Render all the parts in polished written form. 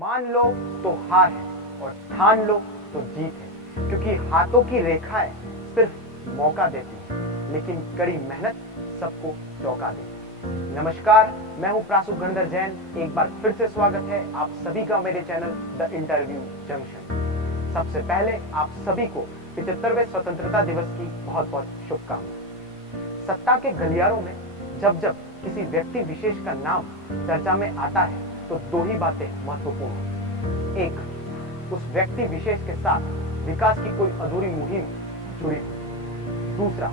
मान लो तो हार है और ठान लो तो जीत है, क्योंकि हाथों की रेखाएं सिर्फ मौका देती हैं, लेकिन कड़ी मेहनत सबको चौंका देती है। नमस्कार, मैं हूं प्रासु गणधर जैन। एक बार फिर से स्वागत है आप सभी का मेरे चैनल द इंटरव्यू जंक्शन। सबसे पहले आप सभी को 75वें स्वतंत्रता दिवस की बहुत बहुत शुभकामनाएं। सत्ता के गलियारों में जब जब किसी व्यक्ति विशेष का नाम चर्चा में आता है तो दो ही बातें महत्वपूर्ण हैं। एक, उस व्यक्ति विशेष के साथ विकास की कोई अधूरी मुहिम जुड़ी हो। दूसरा,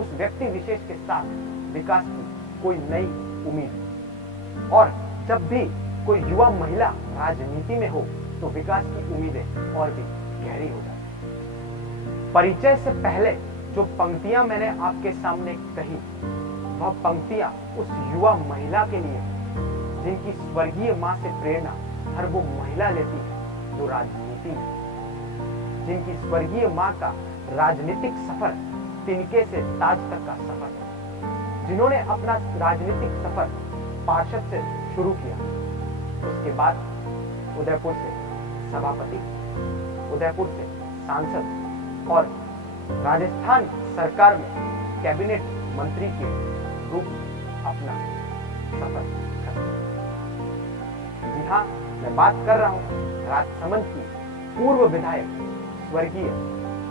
उस व्यक्ति विशेष के साथ विकास की कोई नई उम्मीद। और जब भी कोई युवा महिला राजनीति में हो तो विकास की उम्मीदें और भी गहरी हो जाती। परिचय से पहले जो पंक्तियां मैंने आपके सामने कही, वह पंक्तियां उस युवा महिला के लिए, जिनकी स्वर्गीय मां से प्रेरणा हर वो महिला लेती है जो राजनीति में, जिनकी स्वर्गीय मां का राजनीतिक सफर तिनके से ताज तक का सफर है, जिन्होंने अपना राजनीतिक सफर पार्षद से शुरू किया, उसके बाद उदयपुर से सभापति, उदयपुर से सांसद और राजस्थान सरकार में कैबिनेट मंत्री के रूप में अपना सफर खत्म। जी हाँ, मैं बात कर रहा हूँ राजसमंद की पूर्व विधायक स्वर्गीय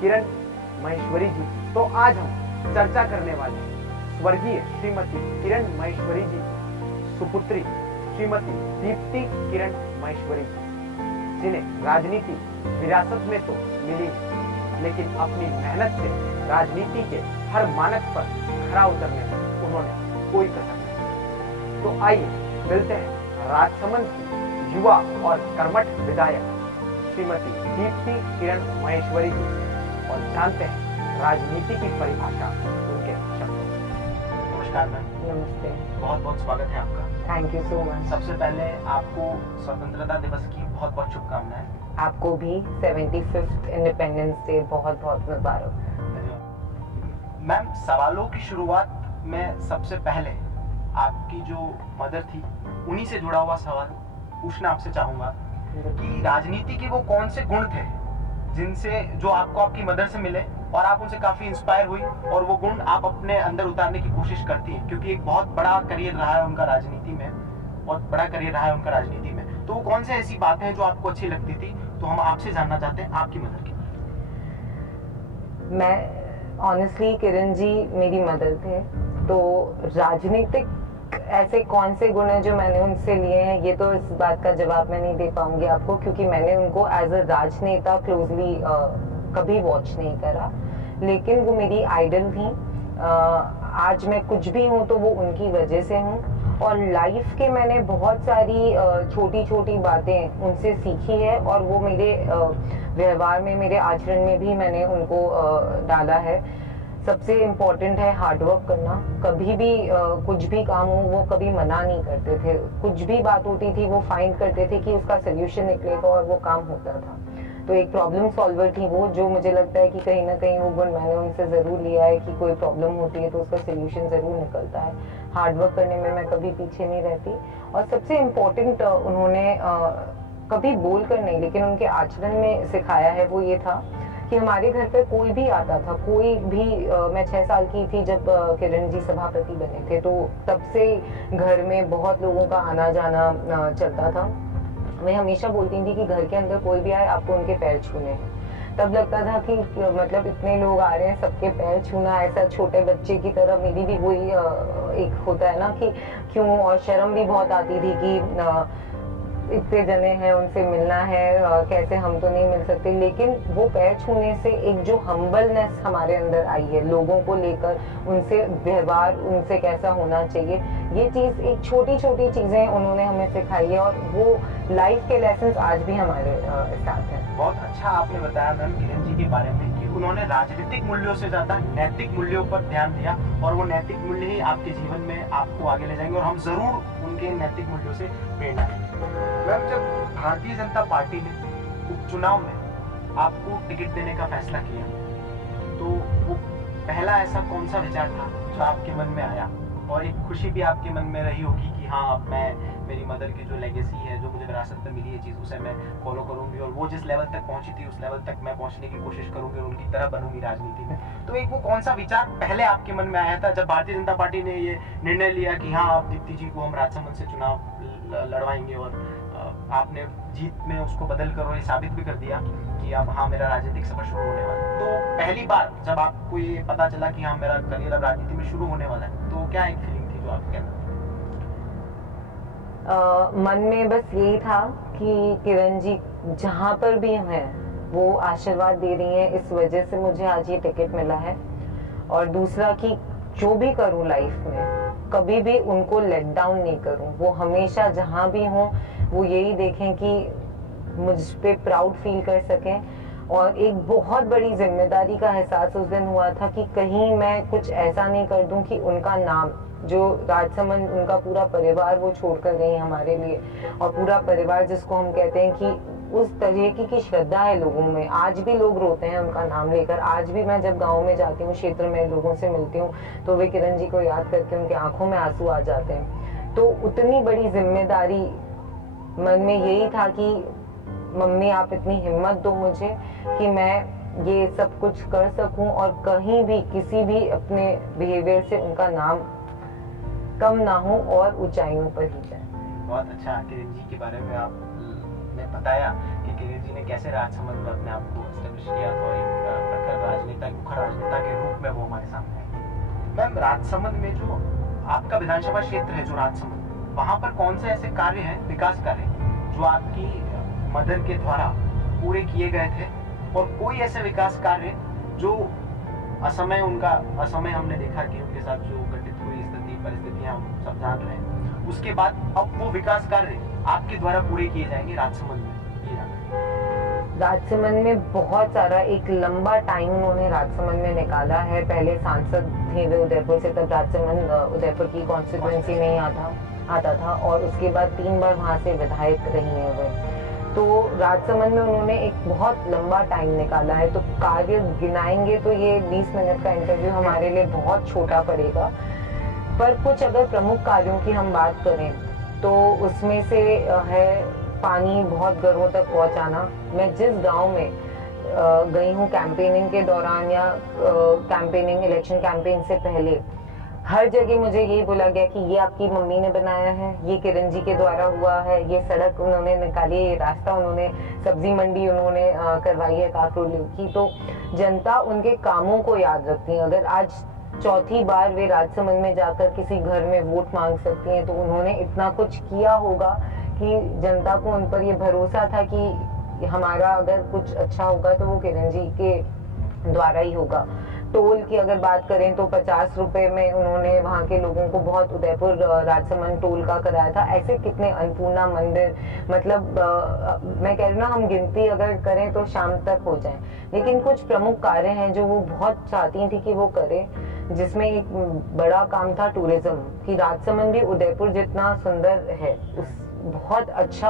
किरण महेश्वरी जी। तो आज हम चर्चा करने वाले हैं स्वर्गीय श्रीमती किरण महेश्वरी जी सुपुत्री श्रीमती दीप्ति किरण महेश्वरी जी, जिन्हें राजनीति विरासत में तो मिली, लेकिन अपनी मेहनत से राजनीति के हर मानक पर खरा उतरने में उन्होंने कोई कसर नहीं। तो आइए मिलते हैं राजसमंद की युवा और कर्मठ विधायक श्रीमती दीप्ति किरण महेश्वरी जी और जानते हैं राजनीति की परिभाषा उनके शब्दों में। नमस्कार मैम। नमस्ते। बहुत बहुत स्वागत है आपका। Thank you so much. सबसे पहले आपको स्वतंत्रता दिवस की बहुत बहुत शुभकामनाएं। आपको भी 75th इंडिपेंडेंस डे बहुत बहुत मुबारक। मैम, सवालों की शुरुआत में सबसे पहले आपकी जो मदर थी उन्हीं से जुड़ा हुआ सवाल पूछना आपसे चाहूंगा कि राजनीति के वो कौन से गुण थे जिनसे जो आपको आपकी मदर से मिले और आप उनसे काफी इंस्पायर हुई और वो गुण आप अपने अंदर उतारने की कोशिश करती हैं, क्योंकि एक बहुत बड़ा करियर रहा है उनका राजनीति में, बहुत बड़ा करियर रहा है उनका राजनीति में। तो वो कौन से ऐसी बातें हैं जो आपको अच्छी लगती थी, तो हम आपसे जानना चाहते हैं आपकी मदर की। मैं ऑनेस्टली किरण जी मेरी मदर थे, तो राजनीतिक ऐसे कौन से गुण हैं जो मैंने उनसे लिए हैं, ये तो इस बात का जवाब मैं नहीं दे पाऊंगी आपको, क्योंकि मैंने उनको एज अ राजनेता क्लोजली कभी वॉच नहीं करा, लेकिन वो मेरी आइडल थी। आज मैं कुछ भी हूँ तो वो उनकी वजह से हूँ, और लाइफ के मैंने बहुत सारी छोटी छोटी बातें उनसे सीखी है, और वो मेरे व्यवहार में, मेरे आचरण में भी मैंने उनको डाला है। सबसे इम्पोर्टेंट है हार्डवर्क करना। कभी भी कुछ भी काम हो वो कभी मना नहीं करते थे, कुछ भी बात होती थी वो फाइंड करते थे कि उसका सोल्यूशन निकलेगा, और वो काम होता था। तो एक प्रॉब्लम सॉल्वर थी वो, जो मुझे लगता है कि कहीं ना कहीं वो गुण मैंने उनसे ज़रूर लिया है कि कोई प्रॉब्लम होती है तो उसका सोल्यूशन ज़रूर निकलता है। हार्डवर्क करने में मैं कभी पीछे नहीं रहती, और सबसे इम्पोर्टेंट उन्होंने कभी बोल कर नहीं लेकिन उनके आचरण में सिखाया है, वो ये था कि हमारे घर पे कोई भी आता था, कोई भी मैं 6 साल की थी जब किरण जी सभापति बने थे, तो तब से घर में बहुत लोगों का आना जाना चलता था। मैं हमेशा बोलती थी कि घर के अंदर कोई भी आए आपको उनके पैर छूने हैं। तब लगता था कि मतलब इतने लोग आ रहे हैं, सबके पैर छूना, ऐसा छोटे बच्चे की तरह मेरी भी वही एक होता है ना कि क्यों, और शर्म भी बहुत आती थी कि इतने जने हैं उनसे मिलना है, कैसे हम तो नहीं मिल सकते। लेकिन वो पैर छूने से एक जो हम्बलनेस हमारे अंदर आई है लोगों को लेकर, उनसे व्यवहार, उनसे कैसा होना चाहिए, ये चीज़, एक छोटी छोटी चीज़ें उन्होंने हमें सिखाई है, और वो लाइफ के लेसन्स आज भी हमारे साथ हैं। बहुत अच्छा आपने बताया मैम किरण जी के बारे में कि उन्होंने राजनीतिक मूल्यों से ज्यादा नैतिक मूल्यों पर ध्यान दिया, और वो नैतिक मूल्य ही आपके जीवन में आपको आगे ले जाएंगे, और हम जरूर उनके नैतिक मूल्यों से प्रेरणा लेंगे। मैम, जब भारतीय जनता पार्टी ने उपचुनाव में आपको टिकट देने का फैसला किया, तो वो पहला ऐसा कौन सा विचार था जो आपके मन में आया, और एक खुशी भी आपके मन में रही होगी कि कि हाँ अब मैं मेरी मदर की जो लेगेसी है, जो मुझे विरासत में मिली है चीज़, उसे मैं फॉलो करूंगी और वो जिस लेवल तक पहुंची थी उस लेवल तक मैं पहुंचने की कोशिश करूंगी और उनकी तरह बनूंगी राजनीति में। तो एक वो कौन सा विचार पहले आपके मन में आया था जब भारतीय जनता पार्टी ने ये निर्णय लिया कि हाँ अब दीप्ति जी को हम राजसमंद से चुनाव लड़वाएंगे, और आपने जीत में उसको बदल कर और ये साबित भी कर दिया कि अब हाँ मेरा राजनीतिक सफर शुरू होने वाला है। तो पहली बार जब आपको ये पता चला कि हाँ मेरा करियर अब राजनीति में शुरू होने वाला है, तो क्या एक फीलिंग थी जो आपके अंदर? मन में बस यही था कि किरण जी जहाँ पर भी हैं वो आशीर्वाद दे रही हैं, इस वजह से मुझे आज ये टिकट मिला है। और दूसरा कि जो भी करूँ लाइफ में कभी भी उनको लेट डाउन नहीं करूँ, वो हमेशा जहाँ भी हों वो यही देखें कि मुझ पे प्राउड फील कर सकें। और एक बहुत बड़ी जिम्मेदारी का एहसास उस दिन हुआ था कि कहीं मैं कुछ ऐसा नहीं कर दूं कि उनका नाम, जो राजसमंद उनका पूरा परिवार वो छोड़कर गई हमारे लिए, और पूरा परिवार जिसको हम कहते हैं कि उस तरीके की श्रद्धा है लोगों में, आज भी लोग रोते हैं उनका नाम लेकर। आज भी मैं जब गांव में जाती हूँ, क्षेत्र में लोगों से मिलती हूँ, तो वे किरण जी को याद करके उनकी आंखों में आंसू आ जाते हैं। तो उतनी बड़ी जिम्मेदारी मन में यही था कि मम्मी आप इतनी हिम्मत दो मुझे कि मैं ये सब कुछ कर सकूं और कहीं भी किसी भी अपने बिहेवियर से उनका नाम कम ना हो और ऊंचाइयों पर ही जाए। बहुत अच्छा किरण जी के बारे में आपने बताया कि किरण जी ने कैसे राजसमंद में अपने आप को एस्टेब्लिश किया था और एक प्रखर राजनेता, मुखर राजनेता के रूप में वो हमारे सामने आए। मैम, राजसमंद में जो आपका विधानसभा क्षेत्र है, जो राजसमंद, वहाँ पर कौन से ऐसे कार्य हैं, विकास कार्य, जो आपकी मदर के द्वारा पूरे किए गए थे, और कोई ऐसे विकास कार्य जो असमय हमने देखा कि उनके साथ जो घटित हुई परिस्थितियां हम सब जान रहे हैं, उसके बाद अब वो विकास कार्य आपके द्वारा पूरे किए जाएंगे राजसमंद में? राजसमंद में बहुत सारा, एक लंबा टाइम उन्होंने राजसमंद में निकाला है। पहले सांसद थे वे उदयपुर से, तब राजसमंद उदयपुर की कॉन्स्टिट्यूएंसी में ही आता था, और उसके बाद 3 बार वहां से विधायक रही हैं वे। तो राजसमंद में उन्होंने एक बहुत लंबा टाइम निकाला है। तो कार्य गिनाएंगे तो ये 20 मिनट का इंटरव्यू हमारे लिए बहुत छोटा पड़ेगा, पर कुछ अगर प्रमुख कार्यों की हम बात करें तो उसमें से है पानी बहुत घरों तक पहुंचाना। मैं जिस गांव में गई हूँ कैंपेनिंग के दौरान या कैंपेनिंग इलेक्शन कैंपेन से पहले, हर जगह मुझे यही बोला गया कि ये आपकी मम्मी ने बनाया है, ये किरण जी के द्वारा हुआ है, ये सड़क उन्होंने निकाली है, ये रास्ता उन्होंने, सब्जी मंडी उन्होंने करवाई है काकरोली की। तो जनता उनके कामों को याद रखती है। अगर आज चौथी बार वे राजसमंद में जाकर किसी घर में वोट मांग सकती हैं तो उन्होंने इतना कुछ किया होगा कि जनता को उन पर ये भरोसा था कि हमारा अगर कुछ अच्छा होगा तो वो किरण जी के द्वारा ही होगा। टोल की अगर बात करें तो 50 रुपए में उन्होंने वहाँ के लोगों को बहुत, उदयपुर राजसमंद टोल का कराया था। ऐसे कितने, अन्नपूर्णा मंदिर, मतलब मैं कह रही हूँ ना, हम गिनती अगर करें तो शाम तक हो जाए। लेकिन कुछ प्रमुख कार्य हैं जो वो बहुत चाहती थी कि वो करे, जिसमें एक बड़ा काम था टूरिज्म, कि राजसमंद भी उदयपुर जितना सुंदर है, उस बहुत अच्छा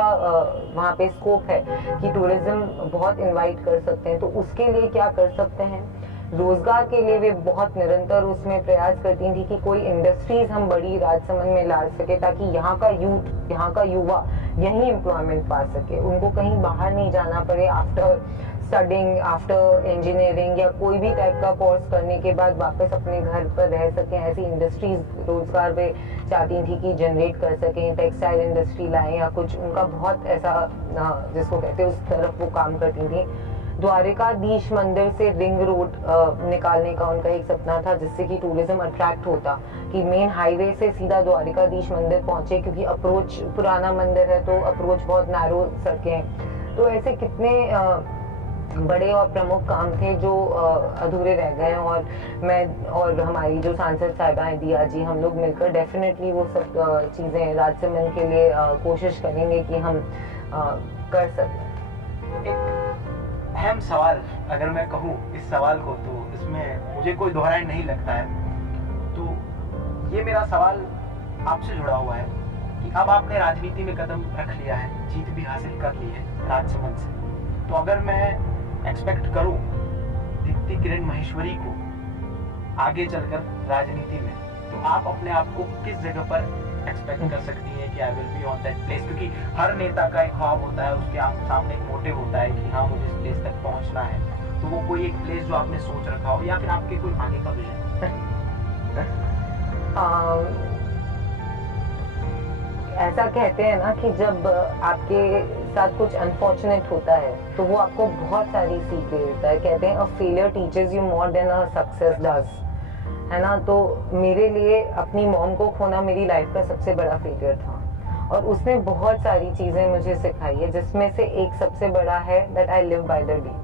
वहाँ पे स्कोप है कि टूरिज्म बहुत इनवाइट कर सकते हैं। तो उसके लिए क्या कर सकते हैं, रोजगार के लिए वे बहुत निरंतर उसमें प्रयास करती थी कि कोई इंडस्ट्रीज हम बड़ी राजसमंद में ला सके, ताकि यहाँ का यूथ, यहाँ का युवा यहीं एम्प्लॉयमेंट पा सके, उनको कहीं बाहर नहीं जाना पड़े। आफ्टर स्टडिंग, आफ्टर इंजीनियरिंग या कोई भी टाइप का कोर्स करने के बाद वापस अपने घर पर रह सकें, ऐसी इंडस्ट्रीज रोजगार वे चाहती थी कि जनरेट कर सकें। टेक्सटाइल इंडस्ट्री लाएं या कुछ, उनका बहुत ऐसा जिसको कहते हैं उस तरफ वो काम करती थी। द्वारिकाधीश मंदिर से रिंग रोड निकालने का उनका एक सपना था, जिससे कि टूरिज्म अट्रैक्ट होता, कि मेन हाईवे से सीधा द्वारिकाधीश मंदिर पहुंचे, क्योंकि अप्रोच पुराना मंदिर है तो अप्रोच बहुत नैरो सड़कें। तो ऐसे कितने बड़े और प्रमुख काम थे जो अधूरे रह गए हैं, और मैं और हमारी जो सांसद साहिबाएं दिया जी, हम लोग मिलकर डेफिनेटली वो सब चीजें राजसमंद के लिए कोशिश करेंगे कि हम कर सकें। एक अहम सवाल अगर मैं कहूँ इस सवाल को, तो इसमें मुझे कोई दोहराए नहीं लगता है। तो ये मेरा सवाल आपसे जुड़ा हुआ है कि अब आपने राजनीति में कदम रख लिया है, जीत भी हासिल कर ली है राजसमंद से, तो अगर मैं एक्सपेक्ट करूं दीप्ति किरण माहेश्वरी को आगे चलकर राजनीति में, तो आप अपने आप को किस जगह पर एक्सपेक्ट कर सकती हैं कि I will be on that place? क्योंकि हर नेता का एक ख्वाब होता है, उसके सामने एक मोटिव होता है कि हाँ मुझे इस प्लेस तक पहुंचना है। तो वो कोई एक प्लेस जो आपने सोच रखा हो या फिर आपके कोई आगे का विजन? ऐसा कहते हैं ना कि जब आपके साथ कुछ अनफॉर्चुनेट होता है तो वो आपको बहुत सारी सीख देता है। कहते हैं a failure teachers you more than a success does, है ना। तो मेरे लिए अपनी मॉम को खोना मेरी लाइफ का सबसे बड़ा फेलियर था और उसने बहुत सारी चीजें मुझे सिखाई है, जिसमें से एक सबसे बड़ा है that I live by the day.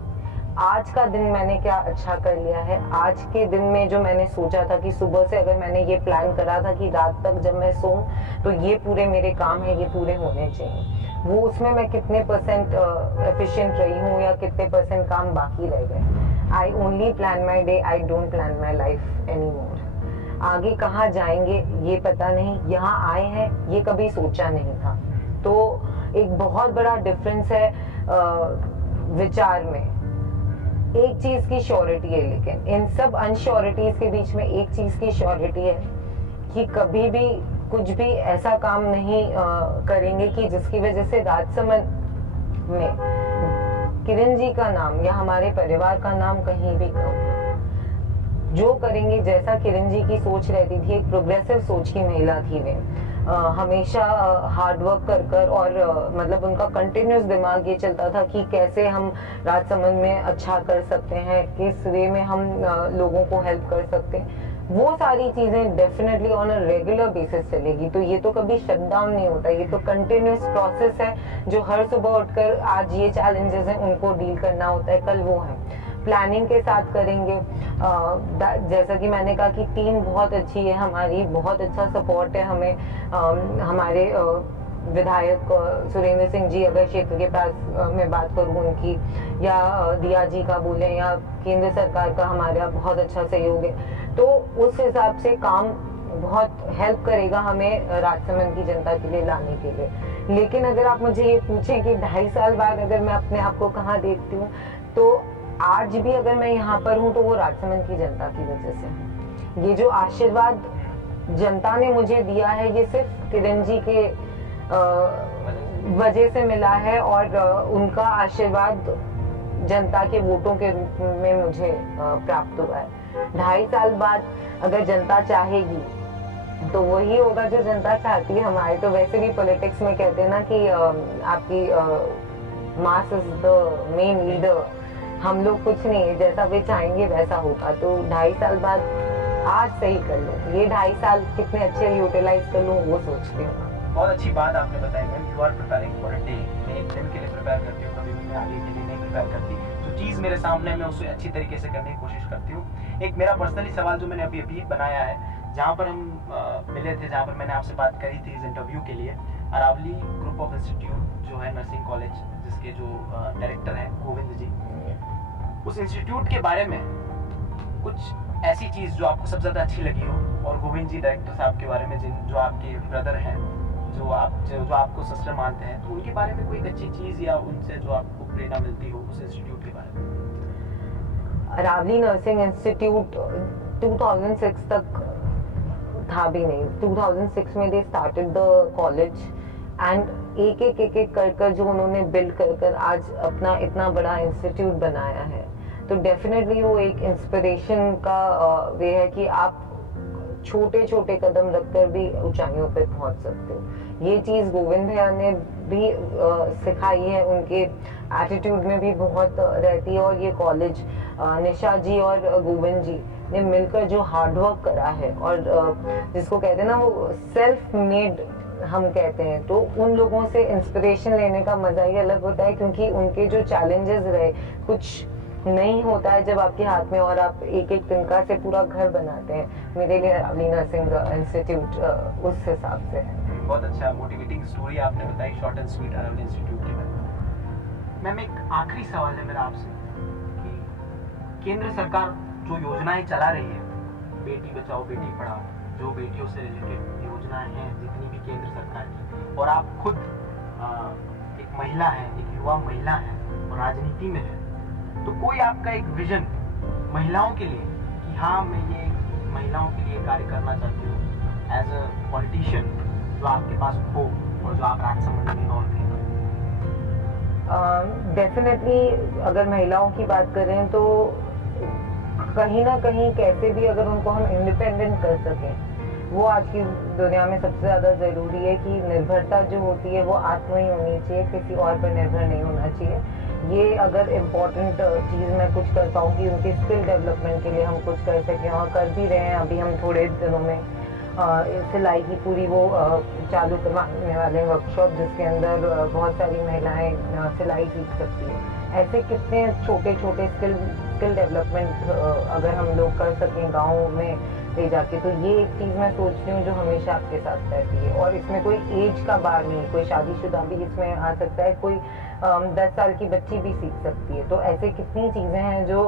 आज का दिन मैंने क्या अच्छा कर लिया है, आज के दिन में जो मैंने सोचा था कि सुबह से अगर मैंने ये प्लान करा था कि रात तक जब मैं सोऊं तो ये पूरे मेरे काम है, ये पूरे होने चाहिए, वो उसमें मैं कितने परसेंट एफिशिएंट रही हूँ या कितने परसेंट काम बाकी रह गए। I only plan my day, I don't plan my life any more. आगे कहाँ जाएंगे ये पता नहीं, यहाँ आए हैं ये कभी सोचा नहीं था। तो एक बहुत बड़ा डिफरेंस है विचार में। एक चीज की श्योरिटी है, लेकिन इन सब अनश्योरिटीज के बीच में एक चीज की श्योरिटी है कि कभी भी कुछ भी ऐसा काम नहीं करेंगे कि जिसकी वजह से राजसमंद में किरण जी का नाम या हमारे परिवार का नाम कहीं भी कम हो। जो करेंगे, जैसा किरण जी की सोच रहती थी, एक प्रोग्रेसिव सोच की महिला थी वे, हमेशा हार्ड वर्क कर और मतलब उनका कंटिन्यूस दिमाग ये चलता था कि कैसे हम राजसमंद में अच्छा कर सकते हैं, किस वे में हम लोगों को हेल्प कर सकते हैं। वो सारी चीजें definitely on a regular basis चलेगी। तो ये तो कभी शट डाउन नहीं होता, ये तो कंटिन्यूस प्रोसेस है जो हर सुबह उठकर आज ये चैलेंजेस हैं उनको डील करना होता है, कल वो है। प्लानिंग के साथ करेंगे। जैसा कि मैंने कहा कि टीम बहुत अच्छी है हमारी, बहुत अच्छा सपोर्ट है हमें। हमारे विधायक सुरेंद्र सिंह जी अगर क्षेत्र के पास मैं बात करूं उनकी, या दिया जी का बोले, या केंद्र सरकार का हमारा बहुत अच्छा सहयोग है। तो उस हिसाब से काम बहुत हेल्प करेगा हमें राजसमंद की जनता के लिए लाने के लिए। लेकिन अगर आप मुझे ये पूछें कि 2.5 साल बाद अगर मैं अपने आप को कहाँ देखती हूँ, तो आज भी अगर मैं यहाँ पर हूँ तो वो राजसमंद की जनता की वजह से है। ये जो आशीर्वाद जनता ने मुझे दिया है ये सिर्फ किरण जी के वजह से मिला है और उनका आशीर्वाद जनता के वोटों के रूप में मुझे प्राप्त हुआ है। 2.5 साल बाद अगर जनता चाहेगी तो वही होगा जो जनता चाहती है। हमारे तो वैसे भी पॉलिटिक्स में कहते हैं ना कि आपकी mass is the main leader. हम लोग कुछ नहीं, जैसा वे चाहेंगे वैसा होगा। तो 2.5 साल बाद आज सही कर लूं, ये 2.5 साल कितने अच्छे यूटिलाइज कर लूं वो सोचती हूँ। बहुत अच्छी बात आपने बताई ma'am. You are preparing for a day. मैं एक दिन के लिए प्रिपेयर करती हूँ, कभी भी मैं आगे के लिए नहीं प्रिपेयर करती। जो चीज़ मेरे सामने मैं उसे अच्छी तरीके से करने की कोशिश करती हूँ। एक मेरा पर्सनली सवाल जो मैंने अभी बनाया है, जहाँ पर हम मिले थे, जहाँ पर मैंने आपसे बात करी थी इस इंटरव्यू के लिए, अरावली ग्रुप ऑफ इंस्टीट्यूट जो है नर्सिंग कॉलेज, जिसके जो डायरेक्टर हैं गोविंद जी, उस इंस्टीट्यूट के बारे में कुछ ऐसी चीज़ जो आपको सबसे ज़्यादा अच्छी लगी हो, और गोविंद जी डायरेक्टर साहब के बारे में जो आपके ब्रदर हैं, जो आपको सिस्टर मानते हैं, तो उनके बारे में कोई अच्छी चीज़ या उनसे जो आपको प्रेरणा मिलती हो उस इंस्टीट्यूट के बारे में? अरावली नर्सिंग इंस्टीट्यूट 2006 तक था भी नहीं। 2006 में they started the college and एक कर जो उन्होंने बिल्ड कर आज अपना इतना बड़ा इंस्टीट्यूट बनाया है। तो डेफिनेटली वो एक इंस्पिरेशन का वे है कि आप छोटे छोटे कदम रखकर भी ऊंचाइयों पर पहुंच सकते हो। ये चीज गोविंद भैया ने भी सिखाई है, उनके एटीट्यूड में भी बहुत रहती है। और ये कॉलेज निशा जी और गोविंद जी ने मिलकर जो हार्ड वर्क करा है, और जिसको कहते हैं ना वो सेल्फ मेड हम कहते हैं, तो उन लोगों से इंस्पिरेशन लेने का मजा ही अलग होता है। क्योंकि उनके जो चैलेंजेस रहे, कुछ नहीं होता है जब आपके हाथ में और आप एक एक तिनका से पूरा घर बनाते हैं। मेरे लिए अरावली नर्सिंग इंस्टीट्यूट उस हिसाब से है। बहुत अच्छा मोटिवेटिंग स्टोरी आपने बताई, short and sweet, Aravali institute के बारे में। मैम एक आखिरी सवाल है मेरा आपसे कि केंद्र सरकार जो योजनाएं चला रही है, बेटी बचाओ बेटी पढ़ाओ, जो बेटियों से रिलेटेड योजनाएं हैं जितनी भी केंद्र सरकार की, और आप खुद एक महिला हैं, एक युवा महिला हैं और राजनीति में है, तो कोई आपका एक विजन महिलाओं के लिए कि हाँ मैं ये महिलाओं के लिए कार्य करना चाहती हूँ एज अ पॉलिटिशियन, जो आपके पास हो और जो आप राजसमंद में और थे? डेफिनेटली अगर महिलाओं की बात करें तो कहीं ना कहीं कैसे भी अगर उनको हम इंडिपेंडेंट कर सकें, वो आज की दुनिया में सबसे ज़्यादा ज़रूरी है कि निर्भरता जो होती है वो आत्म ही होनी चाहिए, किसी और पर निर्भर नहीं होना चाहिए। ये अगर इम्पोर्टेंट चीज़ मैं कुछ कर पाऊँ कि उनके स्किल डेवलपमेंट के लिए हम कुछ कर सकें, और कर भी रहे हैं। अभी हम थोड़े दिनों में सिलाई की पूरी वो चालू करवाने वाले हैं वर्कशॉप, जिसके अंदर बहुत सारी महिलाएं सिलाई सीख सकती हैं। ऐसे कितने छोटे छोटे स्किल डेवलपमेंट अगर हम लोग कर सकें गाँव में ले जाके, तो ये एक चीज़ मैं सोचती हूँ जो हमेशा आपके साथ रहती है। और इसमें कोई एज का बार नहीं, कोई शादीशुदा भी इसमें आ सकता है, कोई 10 साल की बच्ची भी सीख सकती है। तो ऐसे कितनी चीज़ें हैं जो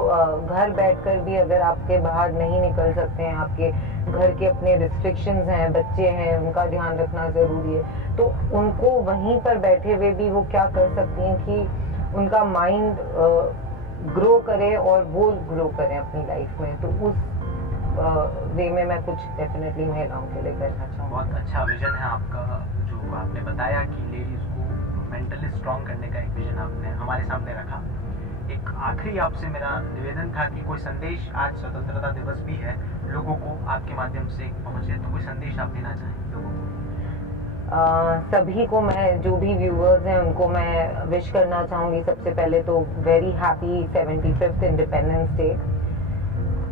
घर बैठकर भी, अगर आपके बाहर नहीं निकल सकते हैं, आपके घर के अपने रिस्ट्रिक्शंस हैं, बच्चे हैं, उनका ध्यान रखना ज़रूरी है, तो उनको वहीं पर बैठे हुए भी वो क्या कर सकती हैं कि उनका माइंड ग्रो करे और वो ग्रो करें अपनी लाइफ में। तो उस वे में मैं कुछ डेफिनेटली महिलाओं के लिए करना चाहूँगा। बहुत अच्छा विजन है आपका, जो आपने बताया कि लेडीज़ को मेंटली स्ट्रांग करने का एक विजन आपने हमारे सामने रखा। एक आखिरी आपसे मेरा निवेदन था कि कोई संदेश, आज स्वतंत्रता दिवस भी है, लोगों को आपके माध्यम से पहुँचे, तो कोई संदेश आप देना चाहें लोगों को? सभी को मैं, जो भी व्यूअर्स हैं उनको मैं विश करना चाहूँगी। सबसे पहले तो very happy 75th independence day.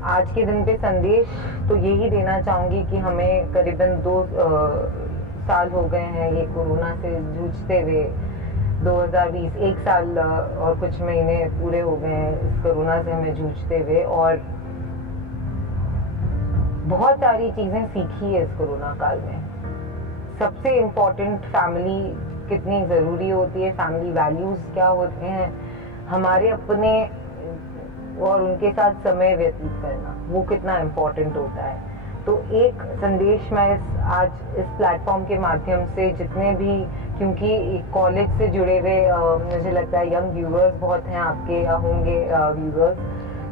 आज के दिन पे संदेश तो यही देना चाहूँगी कि हमें करीबन 2 साल हो गए हैं ये कोरोना से जूझते हुए। 2020 1 साल और कुछ महीने पूरे हो गए हैं इस कोरोना से हमें जूझते हुए, और बहुत सारी चीज़ें सीखी है इस कोरोना काल में। सबसे इम्पोर्टेंट फैमिली कितनी ज़रूरी होती है, फैमिली वैल्यूज़ क्या होते हैं, हमारे अपने और उनके साथ समय व्यतीत करना वो कितना इम्पोर्टेंट होता है। तो एक संदेश मैं आज इस प्लेटफॉर्म के माध्यम से जितने भी, क्योंकि कॉलेज से जुड़े हुए मुझे लगता है यंग व्यूअर्स बहुत हैं आपके, या होंगे व्यूअर्स,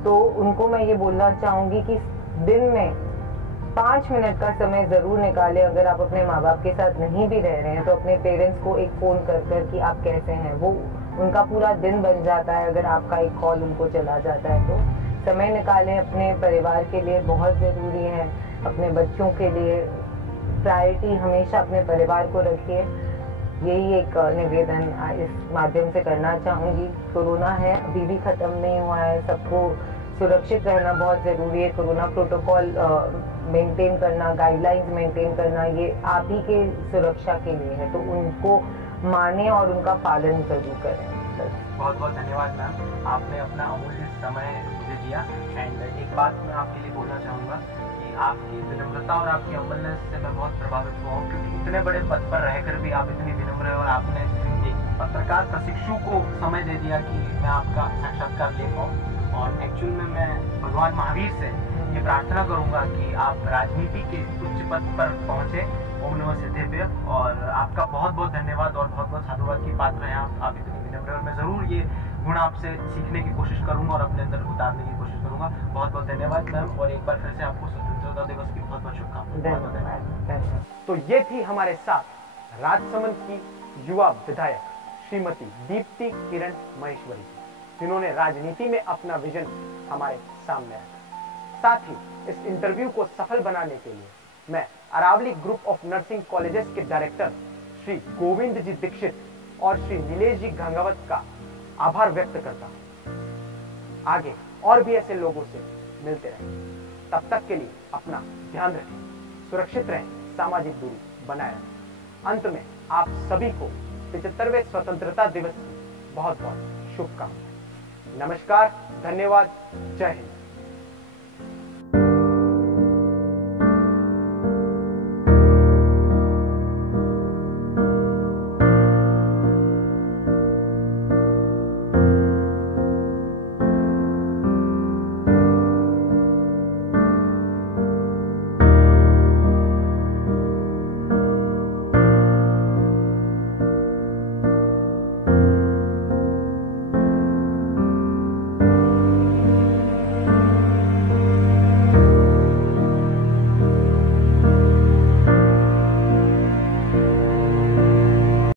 तो उनको मैं ये बोलना चाहूँगी कि दिन में 5 मिनट का समय ज़रूर निकालें। अगर आप अपने माँ बाप के साथ नहीं भी रह रहे हैं तो अपने पेरेंट्स को एक फ़ोन कर कि आप कैसे हैं, वो उनका पूरा दिन बन जाता है अगर आपका एक कॉल उनको चला जाता है। तो समय निकालें अपने परिवार के लिए, बहुत ज़रूरी है। अपने बच्चों के लिए प्रायोरिटी हमेशा अपने परिवार को रखिए। यही एक निवेदन इस माध्यम से करना चाहूँगी। कोरोना है, अभी भी ख़त्म नहीं हुआ है, सबको सुरक्षित रहना बहुत ज़रूरी है। कोरोना प्रोटोकॉल मेंटेन करना, गाइडलाइंस मेंटेन करना, ये आप ही के सुरक्षा के लिए है, तो उनको माने और उनका पालन जरूर करें। बहुत बहुत धन्यवाद मैम, आपने अपना अमूल्य समय मुझे दिया। एंड एक बात मैं आपके लिए बोलना चाहूँगा कि आपकी विनम्रता और आपकी अम्बलनेस से मैं बहुत प्रभावित हुआ हूँ, क्योंकि इतने बड़े पद पर रहकर भी आप इतनी विनम्र हैं, और आपने एक पत्रकार प्रशिक्षु को समय दे दिया कि मैं आपका साक्षात्कार ले पाऊँ। और एक्चुअल में मैं भगवान महावीर से ये प्रार्थना करूँगा कि आप राजनीति के उच्च पद पर पहुँचे, ओम नमः सिद्धेभ्य। और आपका बहुत बहुत धन्यवाद और बहुत बहुत साधुवाद की पात्र हैं आप इतनी विनम्र, और मैं ज़रूर ये गुण आपसे सीखने की कोशिश करूँगा और अपने अंदर उतारने की कोशिश करूँगा। बहुत बहुत धन्यवाद मैम, और एक बार फिर से आपको स्वतंत्रता दिवस की बहुत बहुत शुभकामनाएं। तो ये थी हमारे साथ राजसमंद की युवा विधायक श्रीमती दीप्ति किरण महेश्वरी, जिन्होंने राजनीति में अपना विजन हमारे सामने रखा। साथ ही इस इंटरव्यू को सफल बनाने के लिए मैं Aravali group of nursing colleges के डायरेक्टर श्री गोविंद जी दीक्षित और श्री नीलेश जी गंगावत का आभार व्यक्त करता हूं। आगे और भी ऐसे लोगों से मिलते रहें। तब तक के लिए अपना ध्यान रखें, सुरक्षित रहें, सामाजिक दूरी बनाए रखें। अंत में आप सभी को 75वें स्वतंत्रता दिवस की बहुत बहुत शुभकामनाएं। नमस्कार, धन्यवाद, जय हिंद।